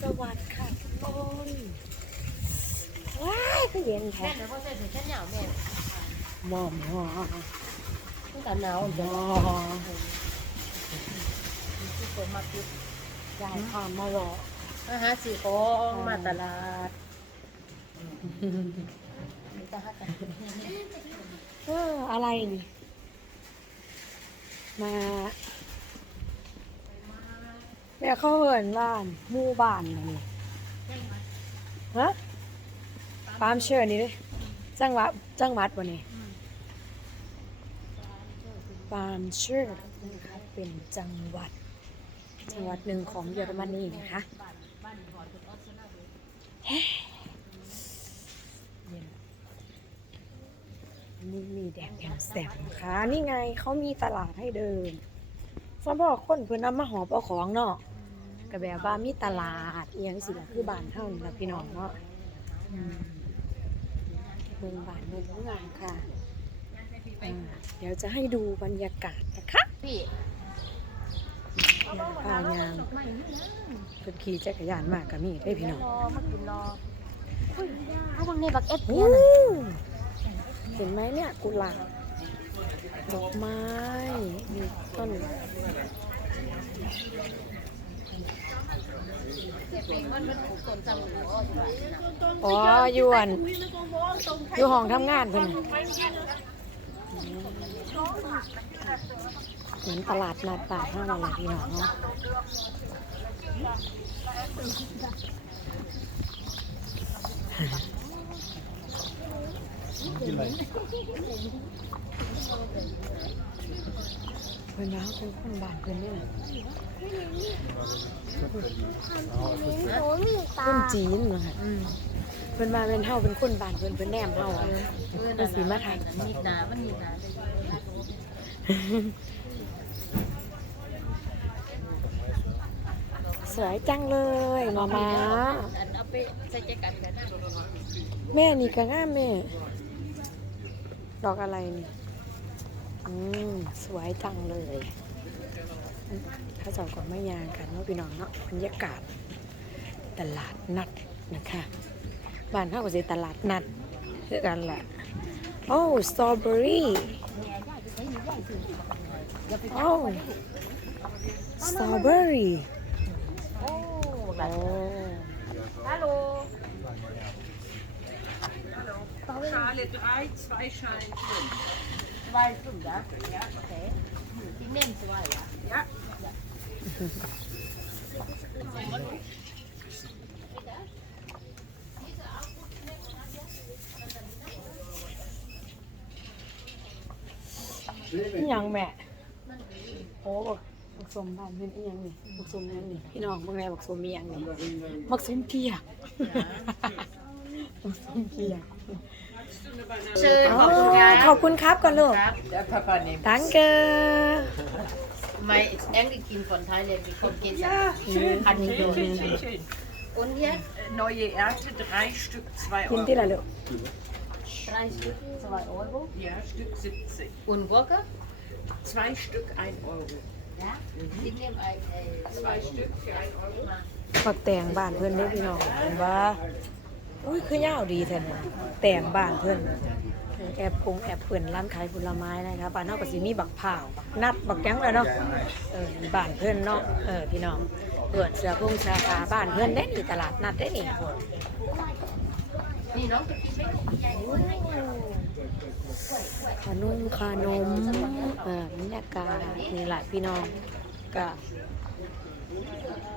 สวัสดิ์ค่ะทุกคนว้ายก็เย็นแม่แท้เดี๋ยวพ่อใส่ถุงแค่เหนียวแม่หมอมหอตั้งแต่หนาวหเดี๋ยวมอที่ผมมาคิดยายพามาหรอมาหาสีของมาตลาดอะไรนี่ มาแม่เขาเหินบ้านมู่บ้านนี่ฮะฟาร์มเชื่อนี่เลยจังหวัดจังหวัดวันนี้ฟาร์มเชื่อนะคะเป็นจังหวัด จังหวัดหนึ่งของเยอรมนีนะคะเฮ้เย็น นี่มีแดดแอมแสบนะคะนี่ไงเขามีตลาดให้เดินสำหรับคนเพื่อนนำมาหอบเอาของเนาะก็แบบว่ามีตลาดเอียงสิล่ะคือบ้านเท่านี่ละพี่น้องเนาะอืมเมืองบ้านเมืองเมืองค่ะอ่าเดี๋ยวจะให้ดูบรรยากาศนะคะพี่พายางเพิ่นขี่จักรยานมากก็มีได้พี่น้องรอมากินรอเอาบางในบักเอฟโอ้เนี่ยนะ เห็นไหมเนี่ยกุหลาบดอกไม้มีต้นอ๋อยวนอยู่ห้องทำงานเพิ่นน่ะเหมือนตลาดนัดป่าห้าวันละพี่น้องเนาะ พิ่นว่าเขาเป็นคนบ้านเพิ่อนนี่น่ะโอ้มีตาคนจีนเนาะคะเพิ่อนว่าเป็นเฮาเป็นคนบ้านเพิ่อนเพิ่อนแนมเฮาอะเพื่อนสีมาถ่ายมีหนามันมีหนาสวยจังเลยมามาแม่นี่ก็ง่ามแม่ ดอกอะไรนี่ อืม สวยจังเลยถ้าเจอดก่อนไม่ยางกันเนาะพี่น้องเนาะบรรยากาศ ตลาดนัดนะคะบ้านเท่ากับสิตลาดนัดคือกันแหละโอ้สตรอเบอรี่โอ้สตรอเบอรี่โอ้โอ้ฮัลโหล Schale 3, zwei Schalen fünf. สบายสุดนะโอเคที่เน้นสบายอะ Ja, นี่ยังแม่โอ้บอกบักสมบ้านเป็นอีหยังนี่บักสมยังนี่พี่น้องเบิ่งแน่บักสมมีหยังนี่บักสมเพียกบักสมเพียก เชิญอ๋ขอบคุณครับขอบคุณครับก่อนลูกครับ der Papa nimmt. Danke My Enkelkind von Thailand bekommt jetzt Ja, schön. Kann ich schön, nur schön, nehmen. schön, schön. Und hier Äh, Neue Ernte, drei Stück, zwei กินที่ Euro. ละลูก drei Stück, 2 Euro. Ja, Stück 70. Und Gurke? Zwei Stück, ein Euro. Ja. Ich nehme ein, äh, Zwei Stück für ein Euro. บักแตงบ้านเพื่อนเด้อพี่น้องเห็นว่า อุ้ยคือยาวดีแท้นะแต่งบ้านเพื่อนแอบคงแอบเปิ่นร้านขายผลไม้นะครับบ้านเฮาก็สิมีบักพร้าวบักนัดบักหยังแล้วเนาะเออบ้านเพื่อนเนาะเออพี่น้องเปิดเสื้อพงเสื้อผ้าบ้านเพื่อนได้นี่ตลาดนัดได้นี่นี่น้องจะกินไหมใหญ่ขนมขนมเออบรรยากาศนี่แหละพี่น้องก็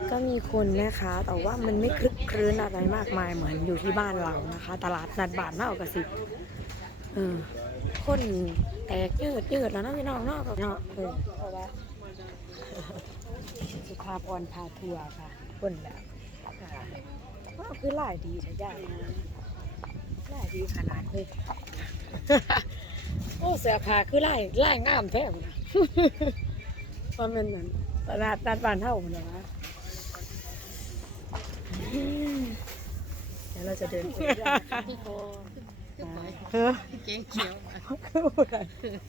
ก็มีคนนะคะ แต่ว่ามันไม่คลึกครื้นอะไรมากมายเหมือนอยู่ที่บ้านเรานะคะ ตลาดนัดบ้านเน่ากระสิเออคนแตกยืดยืดแล้วเนาะพี่น้องเนาะกับเนาะเออเพราะว่าสุภาพรพาทัวร์ค่ะคนแบบว่าคือหลายดีใช่ไหมหลายดีขนาดเลยโอ้เสื้อผ้าคือไล่ไล่งามแท้พุ่นน่ะว่าแมันนั่นตลาดนัดบ้านเฮาพุ่นน่ะวะอืม เดี๋ยวเราจะเดินไปเรื่อยๆนะคะเฮ้อเก่งเขียวคือผู้ใด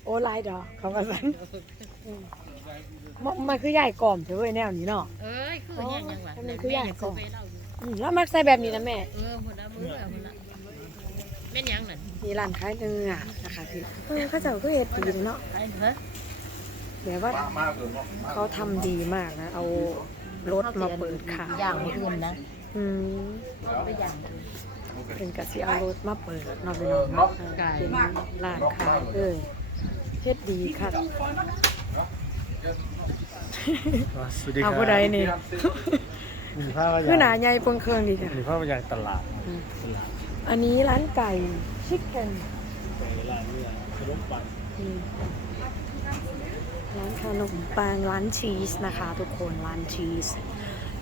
โอ้ลายดอกเขาว่าซั่นอืมมันมันคือใหญ่กล่อมเฉยแนวนี้เนาะเอ้ยคือแห้งยังวะอ๋อมันคือใหญ่แม่กว่าไปเล่าอยู่อืมแล้วมักใส่แบบนี้นะแม่เออคนละมือเอาคนละแม่นยังนั่นมีร้านขายเนื้อนะคะพี่เออเขาเจ้าก็เฮ็ดดีเนาะไอ้ฮะแบบว่าเขาทำดีมากนะ เอารถมาเปิดขายอย่างอื่นนะ อืมไปอย่างอื่นเป็นกะสิเอารถมาเปิดเนาะพี่น้องเนาะไก่เป็นร้านขายเอ้ยเฮ็ดดีค่ะสวัสดีครัเอาผู้ใดนี่ มีภาพว่าอคือย่างหนาใหญ่เปิงเคิงดีค่ะมีภาพว่าอย่างตลาดตลาดอันนี้ร้านไก่ชิคเก้นไปร้านเนี่ยขนมปังร้านขนมปังร้านชีสนะคะ ทุกคนร้านชีสอ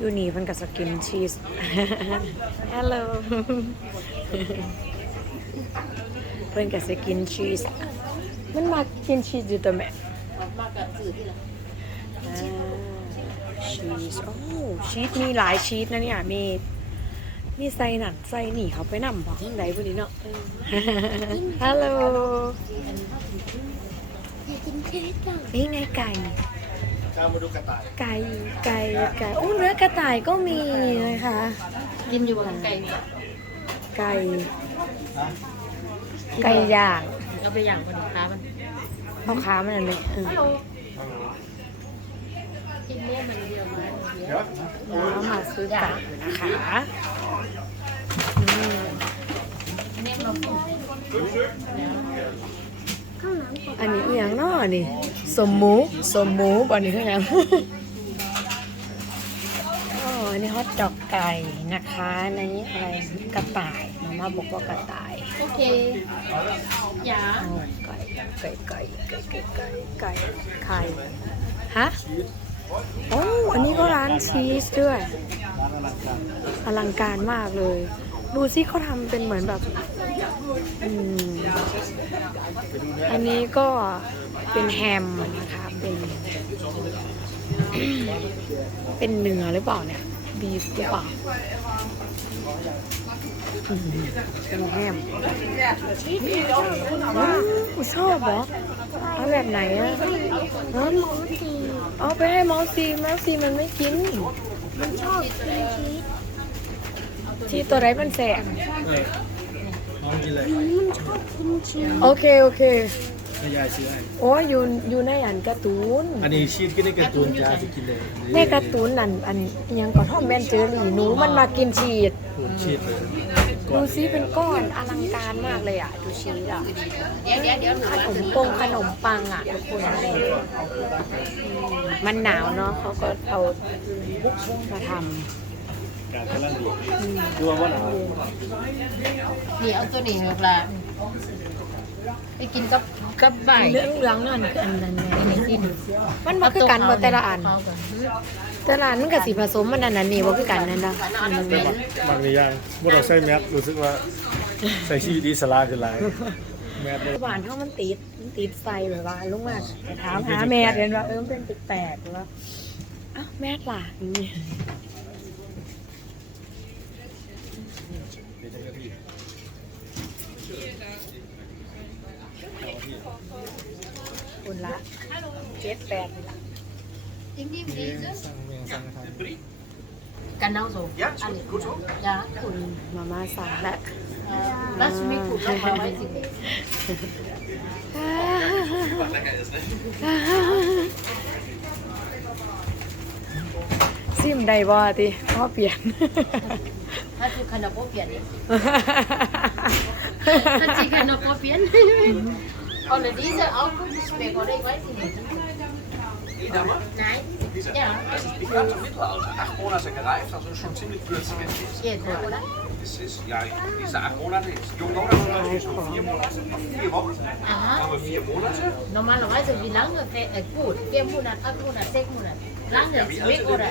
ยู่นี่เพิ่นก็สกินชีสฮัลโหลเพิ่นก็สกินชีสมันมากินชีสอยู่ตัวแม่มากกับสื่อที่ละอ่าชีสโอ้ชีสมีหลายชีสนะเนี่ยมีมีใส่หนันใส่หนีเขาไปนำบอกข้างใดพวกนี้เนาะฮัลโหลนี่ไงไก่ ข้ามาดูกระต่าย ไก่ไก่ไก่โอ้เนื้อกระต่ายก็มีนะคะกินอยู่บนไก่ไก่ ไก่ย่างเอาไปอย่างคนอีกค้ามันพ่อค้ามันอะไรเออกินเนี่ยมันเดียวมาเดียวแล้วมาซื้อไก่นะคะอืมเนี่ยเราอันนี้อหย่างเนาะนี่ สมหมูสมหมูบ่นี่คือหยังอ๋ออันนี้ฮอทดอกไก่นะคะในนี้อะไรกระต่ายมาม่าบอกว่ากระต่าย โอเคอย่าอ๋อไก่ไก่ไก่ไก่ไก่ไก่ไก่ไข่ฮะโอ้อันนี้ก็ร้านชีสด้วยร้านอลังการอลังการมากเลย ดูสิเขาทำเป็นเหมือนแบบ อืมอันนี้ก็เป็นแฮมนะคะเป็นเป็นเนื้อหรือเปล่าเนี่ยบีฟหรือเปล่าอืมเป็นแฮมอู้ชอบเหรอเอาแบบไหนอะฮะเอาไปให้เมาส์ซีเมาส์ซีมันไม่กิน มันชอบกินชีสที่ตัวไรมันแสบเออน้องกินเลยมันชอบกินชีสโอเค โอเค ให้ยายซื้อให้โอ้ยอยู่อยู่ในอันการ์ตูน อันนี้ชีสก็ได้การ์ตูนจ้าจะกินเลยในการ์ตูนนั่นอันอิหยังก็ท่อมแมนเจอรี่หนูมันมากินชีสตูนชีสเลยดูซิเป็นก้อนอลังการมากเลยอะ ดูชีสอะเดี๋ยวเดี๋ยวเดี๋ยวหนูขนมปงขนมปังอะทุกคนอืมมันหนาวเนาะเขาก็เอามาท การกำลังดีดูว่าว่าหนาวนี่เอาตัวนี้มาปลาไปกินกับกับใบำเหลืองเหลืองๆนั่นคืออันนั้นไงมันมาคือกันบ่แต่ละอันแต่ละอันมันกับสีผสมมันอันนั้นนี่บ่คือกันนั่นนะอืมบางทียังเมื่อเราใส่แมสรู้สึกว่าใส่ชีวิตอิสระคือไรแมสบ่หวานเท่ามันติดมันติดใส่แบบว่าลุงมากถามหาแม่เห็นว่าเออมันเป็นแปลกๆหรือว่าอ้าวแม่ล่ะอย่างนี่คุณ ละเจ็ดแปดนี่ละสั่งเมียงสั่งนะครับ กันเอาสูอันนี้ยาคุณมาม่าสั่งและลัสมีขุดลงมาไว้สิซิมได้บ่ติพ่อเปลี่ยนถ้าจุขนาดโปเปลี่ยนถ้าจีขนาดโปเปลี่ยน เอาเลยดีจะเอาคุณสเปกเอาได้ไว้สิไหนอย่า Ik had een middelalter. Argona Zakkerij heeft dat zo'n soort ziemlich pluttige kist. เย็นนะ Dus is, ja, die is de Argona, die is jong nodig. is zo'n vier monaten. Vier wochen. อ่าฮะ Dan hebben we vier monaten. Normalerweise, wie lange fährt er gut? Vier Monate, acht Monate, sechs Monate. Lange, weg oder?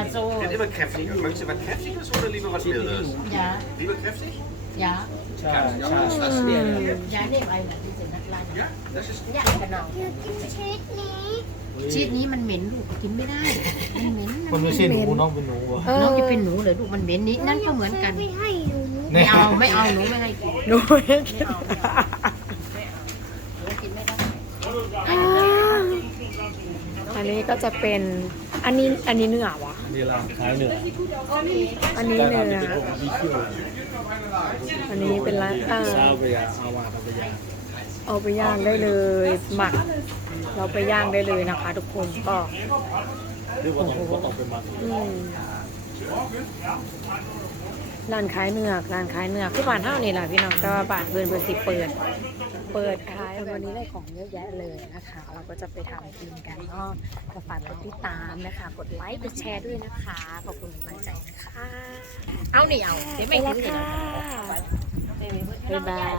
Also, Ich bin immer kräftiger. Möchtest du was Kräftiges oder lieber was Mildes? ja, Lieber kräftig? ja, ชาชา Das ist der. ja, nehmen einer, diese Nackleine. Ja, das ist. Ja, genau. อยากกินชีสนี้ชีสนี้มันเหม็นลูกกินไม่ได้มันเหม็นมันไม่ใช่หนูน้องเป็นหนูบ่เออน้องจะเป็นหนูเหรอลูกมันเหม็นนี้นั่นก็เหมือนกัน ไม่ให้หนูไม่เอาไม่เอาหนูไม่ให้กินหนูไม่กินหนูกินไม่ได้อ่าอันนี้ก็จะเป็นอันนี้อันนี้เนื้อวะนี่ร้านขายเนื้ออันนี้เนื้แต่อร้านจะเป็นพวกบีคิวอันนี้เป็นร้านอ่าซาเบียเอามาทำไปย่าง เอาไปย่างได้เลย หมัก เราไปย่างได้เลยนะคะ ทุกคนก็หรือว่าต้องก็ต้องเป็นมันอืมร้านขายเนื้อร้านขายเนื้อคือบ้านเท่านี่แหละพี่น้องแต่ว่าบ้านเพื่อนเพื่อนสิเปิด เปิดขายวันนี้ได้ของเยอะแยะเลยนะคะ เราก็จะไปทำกินกันก็ก็ฝากกดติดตามนะคะ กดไลค์กดแชร์ด้วยนะคะขอบคุณกำลังใจนะคะ เอาเนี่เอาเดี๋ยวไม่แล้ถึงเดี๋ยวบ๊ายบาย